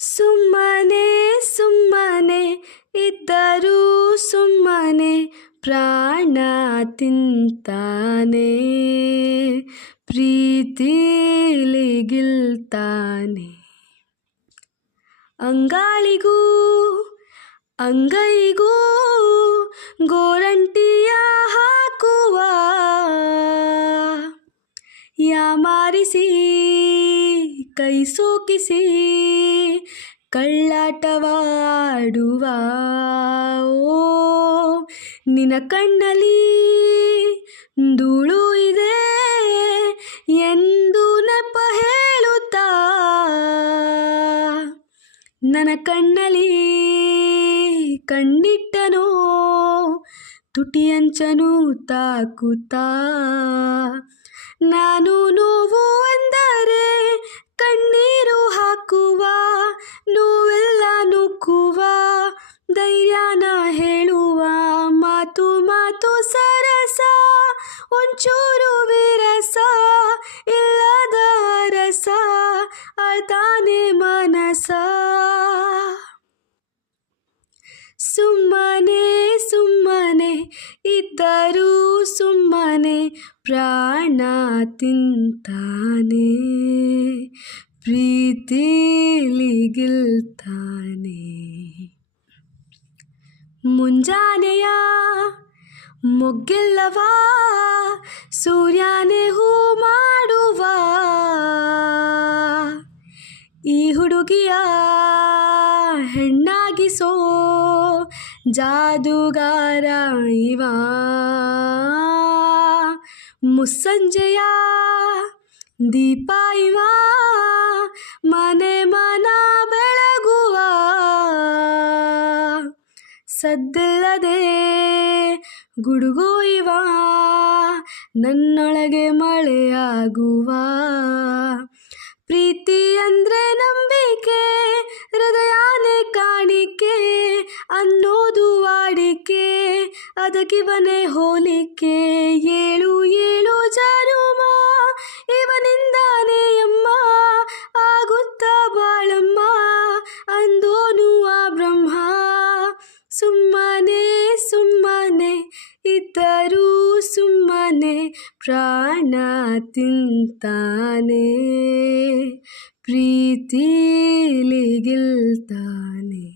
ಸುಮ್ಮನೆ ಸುಮ್ಮನೆ ಇದ್ದರೂ ಸುಮ್ಮನೆ ಪ್ರಾಣ ತಿಂತಾನೆ, ಪ್ರೀತಿಲಿ ಗಿಲ್ತಾನೆ. ಅಂಗಾಳಿಗೂ ಅಂಗೈಗೂ ಗೋರಂಟಿಯ ಹಾಕುವ, ಯಾಮಾರಿಸಿ ಕೈ ಸೋಕಿಸಿ ಕಳ್ಳಾಟವಾಡುವ. ಓ ನಿನ್ನ ಕಣ್ಣಲ್ಲಿ ಧೂಳು ಇದೆ ಎಂದು ನೆಪ ಹೇಳುತ್ತಾ, ನನ್ನ ಕಣ್ಣಲ್ಲಿ ಕಣ್ಣಿಟ್ಟನೋ ತುಟಿಯಂಚನು ತಾಕುತ್ತಾ. ನಾನು ನೋವು ಅಂದರೆ ಕಣ್ಣೀರು ಹಾಕುವ, ನೋವೆಲ್ಲ ನುಗ್ಗುವ, ಧೈರ್ಯನ ಹೇಳುವ, ಮಾತು ಮಾತು ಸರಸ, ಒಂಚೂರು ವಿರಸ ಇಲ್ಲದ ರಸ, ಆಳ್ತಾನೆ ಮನಸ. ಸುಮ್ಮನೆ ಸುಮ್ಮನೆ ಇದ್ದರೂ ಸುಮ್ಮನೆ ಪ್ರಾಣ ತಿಂತಾನೆ, ಪ್ರೀತಿಲಿ ಗಿಲ್ತಾನೆ. ಮುಂಜಾನೆಯ ಮೊಗ್ಗೆಲ್ಲವ ಸೂರ್ಯನೇ ಹೂ ಮಾಡುವ, ಈ ಹುಡುಗಿಯ ಹೆಣ್ಣಾಗಿಸೋ ಜಾದುಗಾರ ಇವ. ಮುಸ್ಸಂಜೆಯ ದೀಪ ಇವ, ಮನೆ ಮನ ಬೆಳಗುವ, ಸದ್ದಿಲ್ಲದೆ ಗುಡುಗು ಇವ, ನನ್ನೊಳಗೆ ಮಳೆಯಾಗುವ. ಪ್ರೀತಿ ಅಂದ್ರೆ ನಂಬಿಕೆ, ಹೃದಯನೇ ಕಾಣಿಕೆ ಅನ್ನೋದು ವಾಡಿಕೆ, ಅದಕ್ಕಿವನೇ ಹೋಲಿಕೆ. ಏಳು ಏಳು ಜನುಮ ಇವನಿಂದಾನೇ ಅಮ್ಮ, ಆಗುತ್ತ ಬಾಳಮ್ಮ ಅಂದೋನು ಆ ಬ್ರಹ್ಮ. ಸುಮ್ಮನೆ ಸುಮ್ಮನೆ ಇದ್ದರೂ ಸುಮ್ಮನೆ ಪ್ರಾಣ ತಿಂತಾನೆ, ಪ್ರೀತಿಲಿ ಗಿಲ್ತಾನೆ.